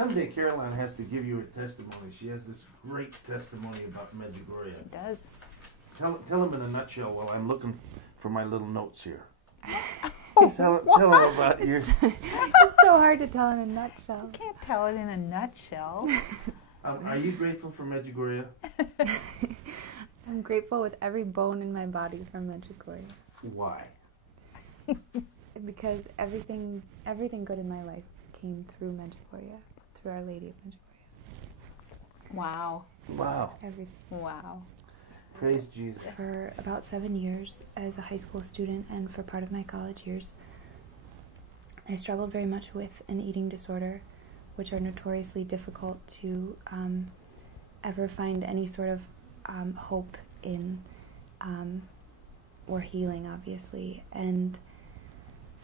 Someday Caroline has to give you a testimony. She has this great testimony about Medjugorje. She does. Tell him in a nutshell while I'm looking for my little notes here. Tell him about your... It's so hard to tell in a nutshell. You can't tell it in a nutshell. Are you grateful for Medjugorje? I'm grateful with every bone in my body for Medjugorje. Why? Because everything good in my life came through Medjugorje, through Our Lady of Medjugorje. Wow. Wow. Everything. Wow. Praise Jesus. For about 7 years as a high school student and for part of my college years, I struggled very much with an eating disorder, which are notoriously difficult to ever find any sort of hope in or healing, obviously. And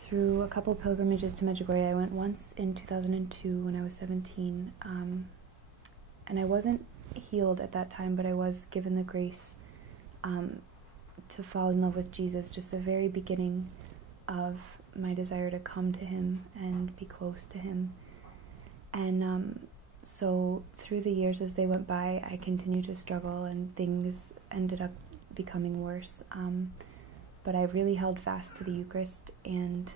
through a couple pilgrimages to Medjugorje, I went once in 2002 when I was 17, and I wasn't healed at that time, but I was given the grace to fall in love with Jesus, just the very beginning of my desire to come to him and be close to him. And so through the years as they went by, I continued to struggle and things ended up becoming worse. But I really held fast to the Eucharist and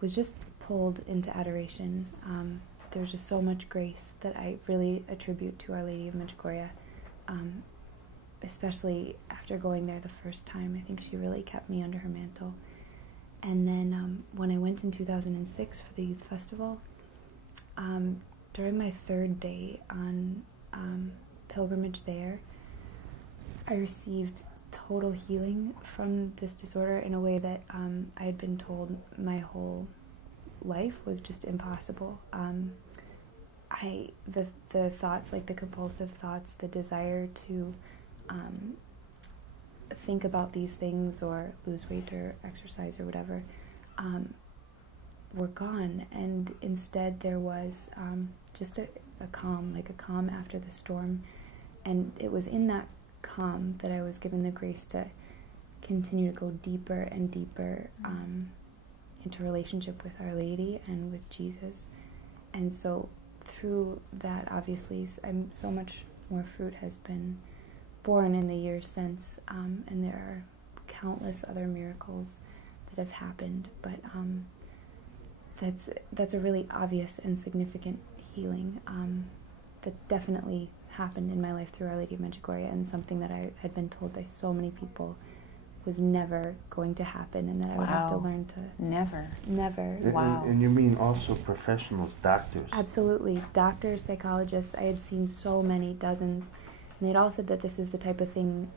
was just pulled into adoration. There's just so much grace that I really attribute to Our Lady of Medjugorje, especially after going there the first time. I think she really kept me under her mantle. And then when I went in 2006 for the youth festival, during my third day on pilgrimage there, I received total healing from this disorder in a way that I had been told my whole life was just impossible. The thoughts, like the compulsive thoughts, the desire to think about these things or lose weight or exercise or whatever, were gone, and instead there was just a calm, like a calm after the storm. And it was in that calm that I was given the grace to continue to go deeper and deeper into relationship with Our Lady and with Jesus. And so through that, obviously, so much more fruit has been born in the years since, and there are countless other miracles that have happened, but that's a really obvious and significant healing that definitely happened in my life through Our Lady of Medjugorje, and something that I had been told by so many people was never going to happen, and that I would have to learn to... Never. Wow. And you mean also professionals, doctors? Absolutely. Doctors, psychologists. I had seen so many, dozens, and they'd all said that this is the type of thing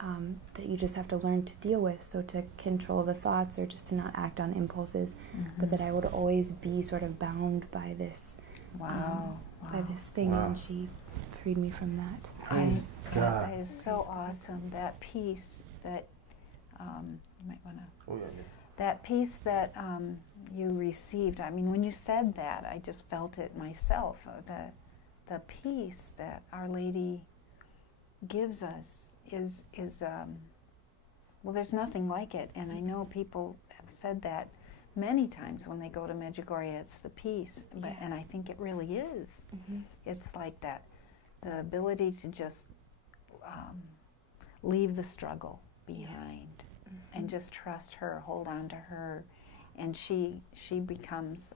that you just have to learn to deal with, so to control the thoughts or just to not act on impulses, but that I would always be sort of bound by this, by this thing, and she freed me from that. That is so awesome. That peace that you might want to. That peace that you received. I mean, when you said that, I just felt it myself. The peace that Our Lady gives us is well, there's nothing like it. And I know people have said that many times when they go to Medjugorje. It's the peace, and I think it really is. It's like that. The ability to just leave the struggle behind and just trust her, hold on to her, and she becomes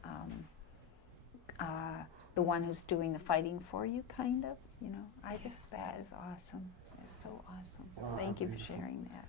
the one who's doing the fighting for you, kind of. You know, that is awesome. It's so awesome. Thank you for sharing that.